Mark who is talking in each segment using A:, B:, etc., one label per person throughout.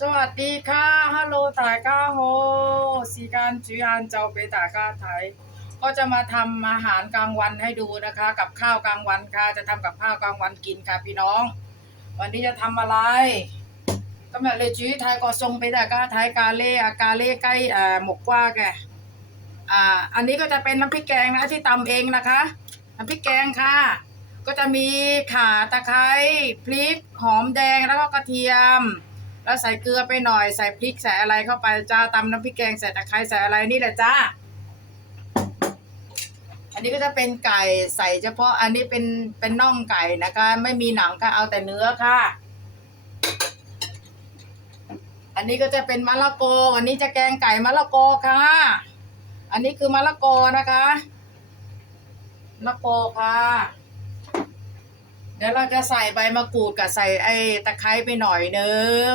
A: สวัสดีค่ะฮัลโหลตาก้าโฮสีการจืออันเจ้าเปตาก้าไทย ก็จะมาทำอาหารกลางวันให้ดูนะคะ กับข้าวกลางวันค่ะ จะทำกับข้าวกลางวันกินค่ะพี่น้อง วันนี้จะทำอะไรก็แบบเลยจือไทยก็ทรงไปตาก้าไทยกาเล่กาเล่ใกล้หมกว่าแกอ่า อันนี้ก็จะเป็นน้ำพริกแกงนะที่ตำเองนะคะ น้ำพริกแกงค่ะ ก็จะมีข่าตะไคร้พริกหอมแดงแล้วก็กระเทียม แล้วใส่เกลือไปหน่อยใส่พริกใส่อะไรเข้าไปจ้าตำน้ำพริกแกงใส่ตะไคร้ใส่อะไรนี่แหละจ้า อันนี้ก็จะเป็นไก่ใส่เฉพาะอันนี้เป็นเป็นน่องไก่นะคะ ไม่มีหนังค่ะเอาแต่เนื้อค่ะ อันนี้ก็จะเป็นมะละกออันนี้จะแกงไก่มะละกอค่ะ อันนี้คือมะละกอนะคะมะละกอค่ะ ดี๋ยวเราจะใส่ใบมะกรูดกับใส่ไอ้ตะไคร้ไปหน่อยนึง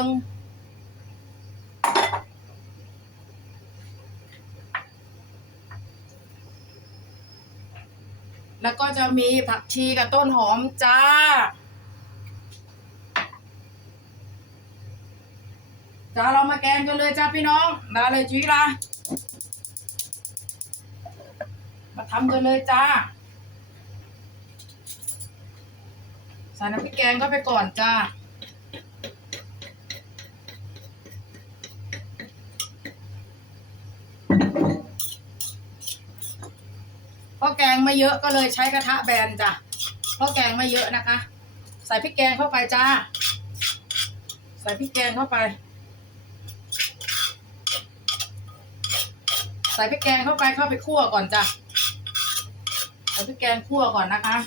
A: แล้วก็จะมีผักชีกับต้นหอมจ้า จ้าเรามาแกงกันเลยจ้าพี่น้องมาเลยจีละมาทำกันเลยจ้า ใส่น้ำพริกแกงก็ไปก่อนจ้าเพราะแกงไม่เยอะก็เลยใช้กระทะแบนจ้ะเพราะแกงไม่เยอะนะคะ ใส่พริกแกงเข้าไปจ้า ใส่พริกแกงเข้าไป ใส่พริกแกงเข้าไปเข้าไปคั่วก่อนจ้ะใส่พริกแกงคั่วก่อนนะคะ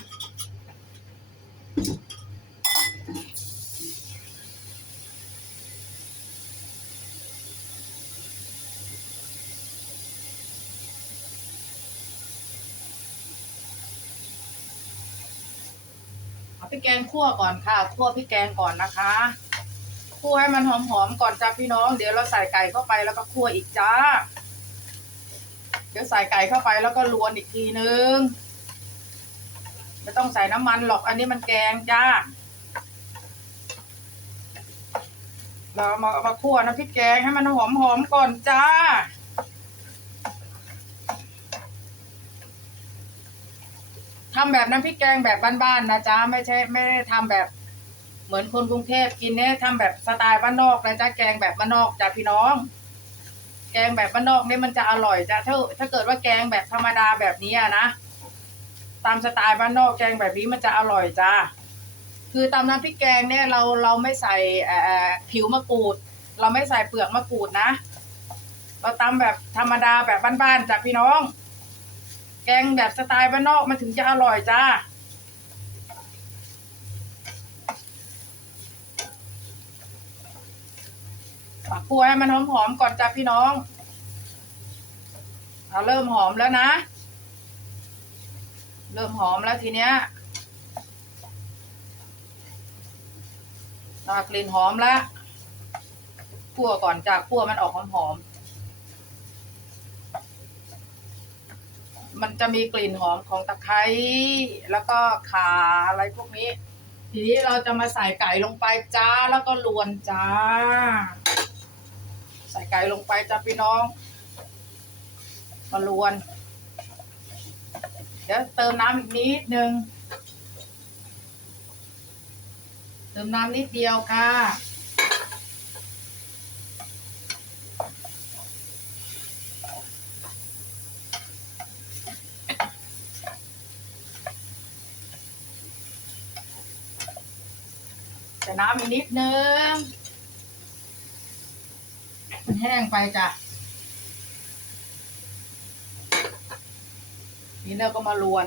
A: เอาพริกแก งคั่วก่อนค่ะคั่วพริกแกงก่อนนะคะคั่วให้มันหอมๆก่อนจ้าพี่น้อง เดี๋ยวเราใส่ไก่เข้าไปแล้วก็คั่วอีกจ้า เดี๋ยวใส่ไก่เข้าไปแล้วก็ลวนอีกทีนึงไม่ต้องใส่น้ำมันหรอกอันนี้มันแกงจ้า เรามาเอามาคั่วน้ำพริกแกงให้มันหอมๆก่อนจ้า ทำแบบน้ำพริกแกงแบบบ้านๆนะจ๊ะไม่ใช่ไม่ได้ทำแบบเหมือนคนกรุงเทพกินเนี่ยทำแบบสไตล์บ้านนอกนะจ๊ะแกงแบบบ้านนอกจ้ะพี่น้อง แกงแบบบ้านนอกนี่มันจะอร่อยจ้ะถ้าถ้าเกิดว่าแกงแบบธรรมดาแบบนี้อะนะตามสไตล์บ้านนอกแกงแบบนี้มันจะอร่อยจ้ะคือตำน้ำพริกแกงเนี่ยเราเราไม่ใส่ผิวมะกรูด เราไม่ใส่เปลือกมะกรูดนะ เราตำแบบธรรมดาแบบบ้านๆจ้ะพี่น้อง แกงแบบสไตล์บ้านนอกมันถึงจะอร่อยจ้าปักคั่วให้มันหอมๆก่อนจ้ะพี่น้องเอาเริ่มหอมแล้วนะ เริ่มหอมแล้วทีเนี้ยตากลิ่นหอมแล้วคั่วก่อนจ้ะคั่วมันออกหอมๆ มันจะมีกลิ่นหอมของตะไคร้แล้วก็ขาอะไรพวกนี้ ทีนี้เราจะมาใส่ไก่ลงไปจ้าแล้วก็ลวนจ้า ใส่ไก่ลงไปจ้าพี่น้องมาลวน เดี๋ยวเติมน้ำอีกนิดนึงเติมน้ำนิดเดียวค่ะ น้ำอีกนิดนึงมันแห้งไปจ้ะนี่เราก็มาลวน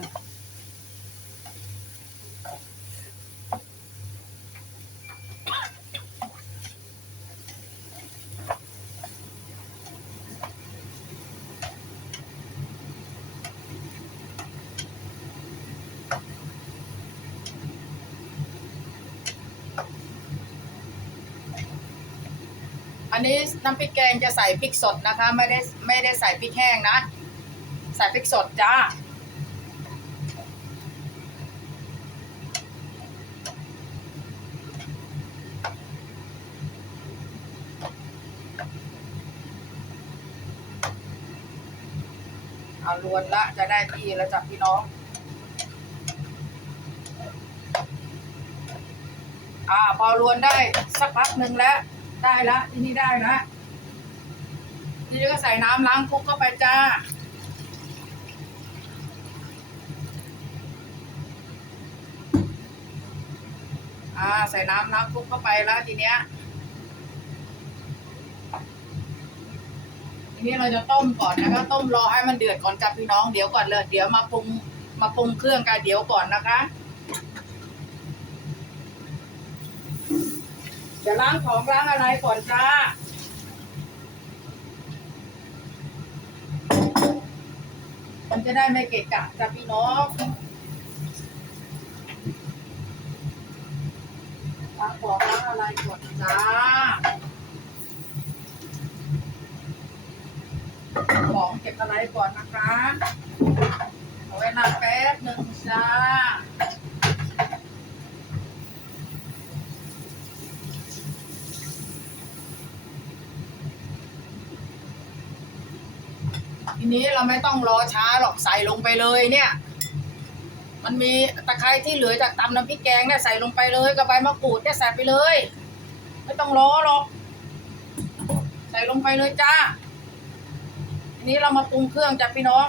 A: อันนี้น้ำพริกแกงจะใส่พริกสดนะคะ ไม่ได้ไม่ได้ใส่พริกแห้งนะ ใส่พริกสดจ้าเอาลวนละจะได้ที่แล้วจับพี่น้อง อ่า พอลวนได้สักพักหนึ่งแล้ว ได้ละที่นี่ได้นะทีนี้ก็ใส่น้ำล้างคุกเข้าไปจ้าอ่าใส่น้ำล้างคุกเข้าไปแล้วทีเนี้ยทีนี้เราจะต้มก่อนนะคะต้มรอให้มันเดือดก่อนจ้ะพี่น้องเดี๋ยวก่อนเลย เดี๋ยวมาปรุงมาปรุงเครื่องกันเดี๋ยวก่อนนะคะ เดี๋ยวล้างของล้างอะไรก่อนจ้ามันจะได้ไม่เกะกะจ้ะพี่น้องล้างของล้างอะไรก่อนจ้าของเก็บอะไรก่อนนะคะเอาไว้นานแป๊บหนึ่งจ้า ที นี้เราไม่ต้องรอช้าหรอกใส่ลงไปเลยเนี่ย มันมีตะไคร้ที่เหลือจากตำน้ำพริกแกงเนี่ยใส่ลงไปเลยกับใบมะกรูดเนี่ยใส่ไปเลย ไม่ต้องรอหรอก ใส่ลงไปเลยจ้าทีนี้เรามาปรุงเครื่องจ้ะพี่น้อง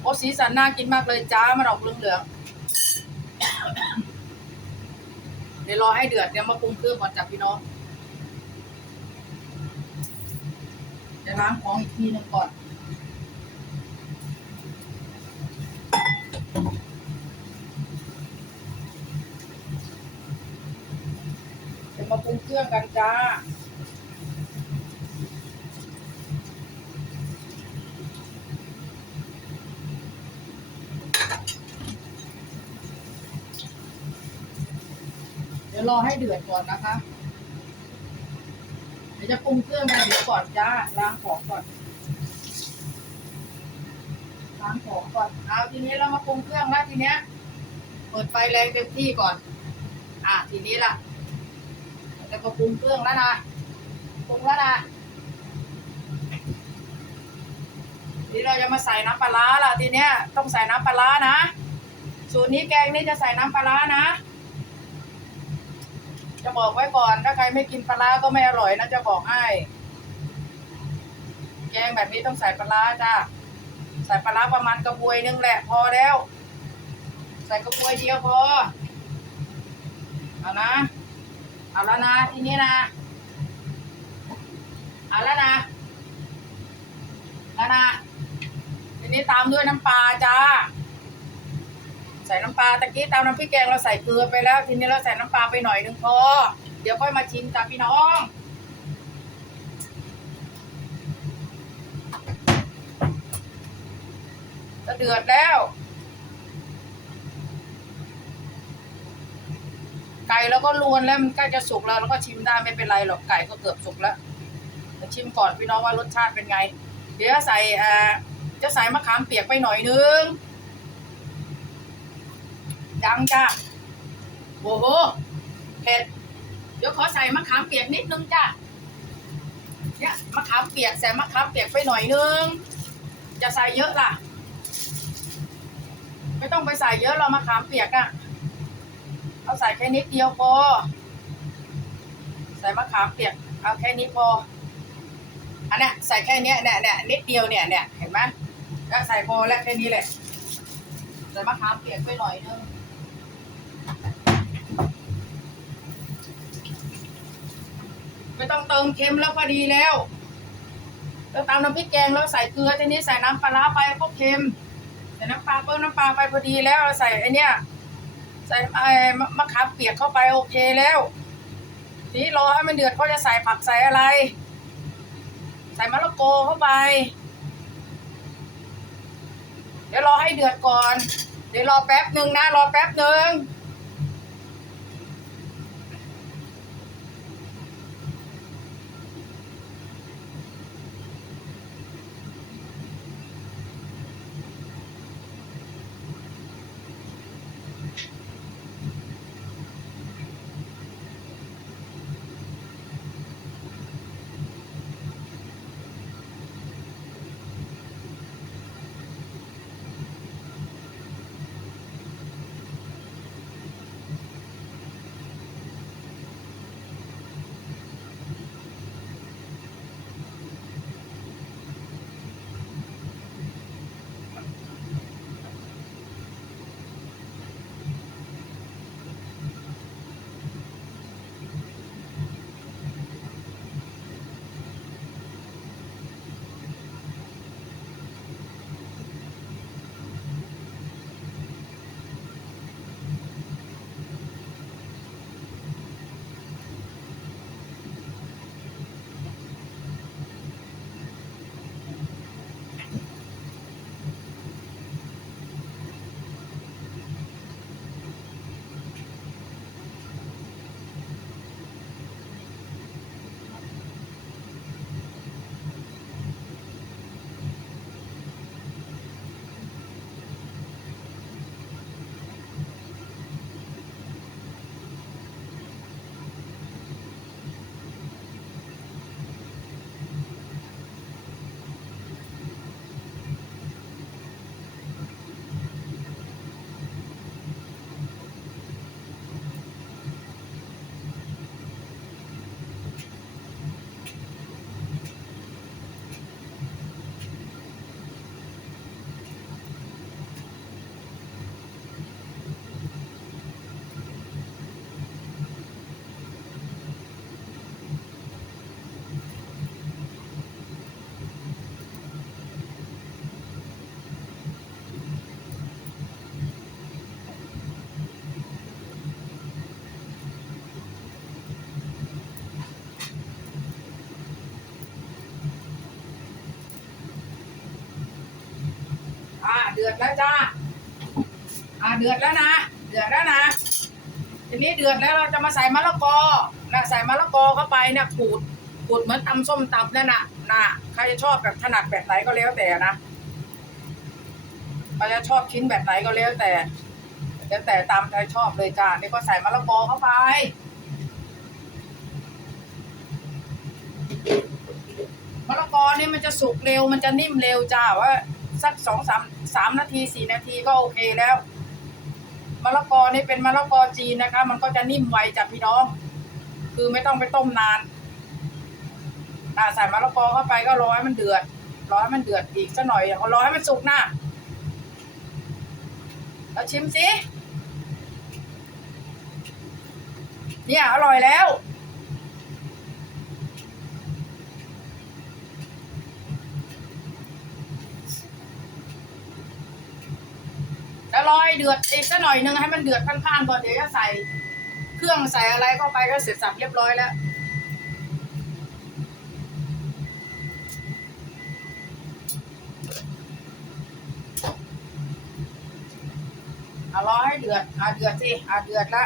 A: โอ้สีสันน่ากินมากเลยจ้ามันออกเหลืองๆเดี๋ยวรอให้เดือดเดี๋ยวมาปรุงเครื่องก่อนจ้ะพี่น้องเดี๋ยวล้างของอีกทีหนึงก่อน เดี๋ยวมาปรุงเครื่องกันจ้าเดี๋ยวรอให้เดือดก่อนนะคะ เดี๋ยวจะปรุงเครื่องกันเดี๋ยวก่อนจ้าล้างของก่อน ล้างของก่อนเอาทีนี้เรามาปรุงเครื่องแล้วทีเนี้ย เปิดไฟแรงเต็มที่ก่อน อะทีนี้ล่ะจะมาปรุงเครื่องแล้วนะปรุงแล้วนะทีนี้เราจะมาใส่น้ำปลาร้าล่ะทีเนี้ยต้องใส่น้ำปลาร้านะสูตรนี้แกงนี้จะใส่น้ำปลาร้านะ จะบอกไว้ก่อนถ้าใครไม่กินปลาร้าก็ไม่อร่อยนะจะบอกให้ แกงแบบนี้ต้องใส่ปลาร้าจ้า ใส่ปลาร้าประมาณกระบวยนึงแหละพอแล้ว ใส่กระบวยเดียวพอเอานะเอาแล้วนะทีนี้นะเอาแล้วนะแล้วนะทีนี้ตามด้วยน้ำปลาจ้าใส่น้ำปลาตะกี้ตามน้ำพริกแกงเราใส่เกลือไปแล้ว ทีนี้เราใส่น้ำปลาไปหน่อยหนึงพอเดี๋ยวค่อยมาชิมจ้าพี่น้อง จะ เดือดแล้ว ไก่เราก็ลวนแล้วมันใกล้จะสุกแล้วเราก็ชิมได้ไม่เป็นไรหรอกไก่ก็เกือบสุกแล้วชิมก่อนพี่น้องว่ารสชาติเป็นไง เดี๋ยวใส่เอ่อจะใส่มะขามเปียกไปหน่อยนึงยังจ้าโอ้โหเผ็ดเดี๋ยวขอใส่มะขามเปียกนิดนึงจ้าเนี่ยมะขามเปียกใส่มะขามเปียกไปหน่อยนึง จะใส่เยอะล่ะ ไม่ต้องไปใส่เยอะเรามะขามเปียกอะเอาใส่แค่นิดเดียวพอ ใส่มะขามเปียก เอาแค่นี้พอ อันเนี้ยใส่แค่เนี้ยเนี่ยเนี่ยนิดเดียวเนี่ยเนี่ยเห็นไหมก็ใส่พอแล้วแค่นี้แหละใส่มะขามเปียกไปหน่อยนึงไม่ต้องเติมเค็มแล้วพอดีแล้วแล้วตามน้ำพริกแกงแล้วใส่เกลือทีนี้ใส่น้ำปลาร้าไปก็เค็ม ส่น้ำปลาเพิ่มน้ำปลาไปพอดีแล้วเราใส่ไอเนี้ยใส่ไอ้มะขามเปียกเข้าไปโอเคแล้วทีนี้รอให้มันเดือดก็จะใส่ผักใส่อะไร ใส่มะละกอเข้าไป เดี๋ยวรอให้เดือดก่อน เดี๋ยวรอแป๊บหนึ่งนะรอแป๊บหนึ่ง ดือดแล้วจ้า อ่าเดือดแล้วนะ เดือดแล้วนะ ทีนี้เดือดแล้วเราจะมาใส่มะละกอนะใส่มะละกอเข้าไปเนี่ยขูดขูดเหมือนตำส้มตำนั่นน่ะนะใครจะชอบแบบถนัดแบบไหนก็แล้วแต่นะใครจะชอบชิ้นแบบไหนก็แล้วแต่แล้วแต่ตามใจชอบเลยจ้านี่ก็ใส่มะละกอเข้าไปมะละกอนี่มันจะสุกเร็วมันจะนิ่มเร็วจ้าว่าสักสองสาม สามนาทีสี่นาทีก็โอเคแล้วมะละกอนี่เป็นมะละกอจีนนะคะ มันก็จะนิ่มไวจ้ะพี่น้อง คือไม่ต้องไปต้มนานอ่าใส่มะละกอเข้าไปก็รอให้มันเดือดรอให้มันเดือดอีกสักหน่อยรอให้มันสุกนะแล้วชิมสิเนี่ยอร่อยแล้ว ล้อให้เดือดอีกสักหน่อยนึงให้มันเดือดข้างๆก่อนเดี๋ยวจะใส่ เครื่องใส่อะไรเข้าไปก็เสร็จสับเรียบร้อยแล้วเอารอให้เดือดเอาเดือดสิเอาเดือดละ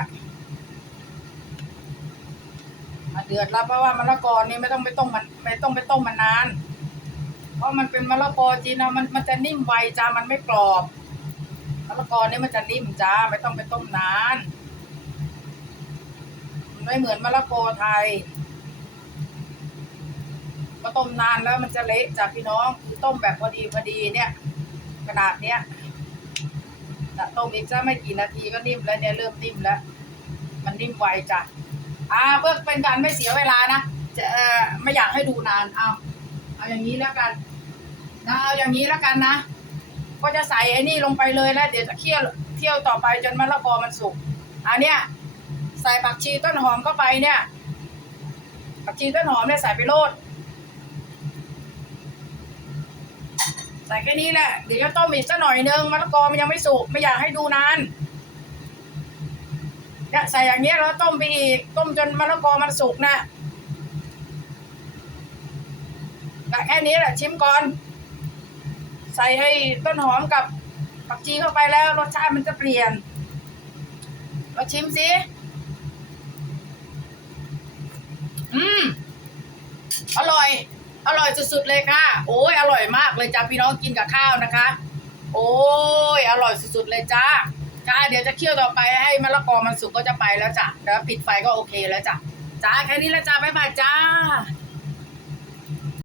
A: เอาเดือดล้วเพราะว่ามะละกอนี่ไม่ต้องไปต้มมันไม่ต้องไปต้มมันนาน เพราะมันเป็นมะละกอจีนนะมันมันจะนิ่มไวจ้ามันไม่กรอบ มะละกอเนี่ยมันจะนิ่มจ้าไม่ต้องไปต้มนานมันไม่เหมือนมะละกอไทยก็ต้มนานแล้วมันจะเละจ้ะพี่น้องคือต้มแบบพอดีพอดีเนี่ยขนาดเนี้ยต,ต้มอีกสักไม่กี่นาทีก็นิ่มแล้วเนี่ยเริ่มนิ่มแล้ว มันนิ่มไวจ้ะอ่าเพื่อเป็นการไม่เสียเวลานะจะเอ่อไม่อยากให้ดูนานเอาเอาอย่างนี้แล้วกันนะเอาอย่างนี้แล้วกันนะ ก็จะใส่ไอ้นี่ลงไปเลยแล้วเดี๋ยวจะเคี่ยวเคี่ยวต่อไปจนมะละกอมันสุกอันเนี้ยใส่ผักชีต้นหอมเข้าไปเนี่ยผักชีต้นหอมเนี่ยใส่ไปโรดใส่แค่นี้แหละเดี๋ยวจะต้มอีกสักหน่อยนึงมะละกอมันยังไม่สุกไม่อยากให้ดูนานเนี่ยใส่อย่างเงี้ยแล้วต้มไปอีกต้มจนมะละกอมันสุกนะแต่แค่นี้แหละชิมก่อน ใส่ให้ต้นหอมกับผักชีเข้าไปแล้วรสชาติมันจะเปลี่ยนเราชิมสิอืมอร่อย อร่อยสุดๆเลยค่ะ โอ้ยอร่อยมากเลยจ้าพี่น้องกินกับข้าวนะคะ โอ้ยอร่อยสุดๆเลยจ้าจ้าเดี๋ยวจะเคี่ยวต่อไปให้มะละกอมันสุกก็จะไปแล้วจ้ะแล้วปิดไฟก็โอเคแล้วจ้ะจ้าแค่นี้แล้วจ้าบ๊ายบายจ้า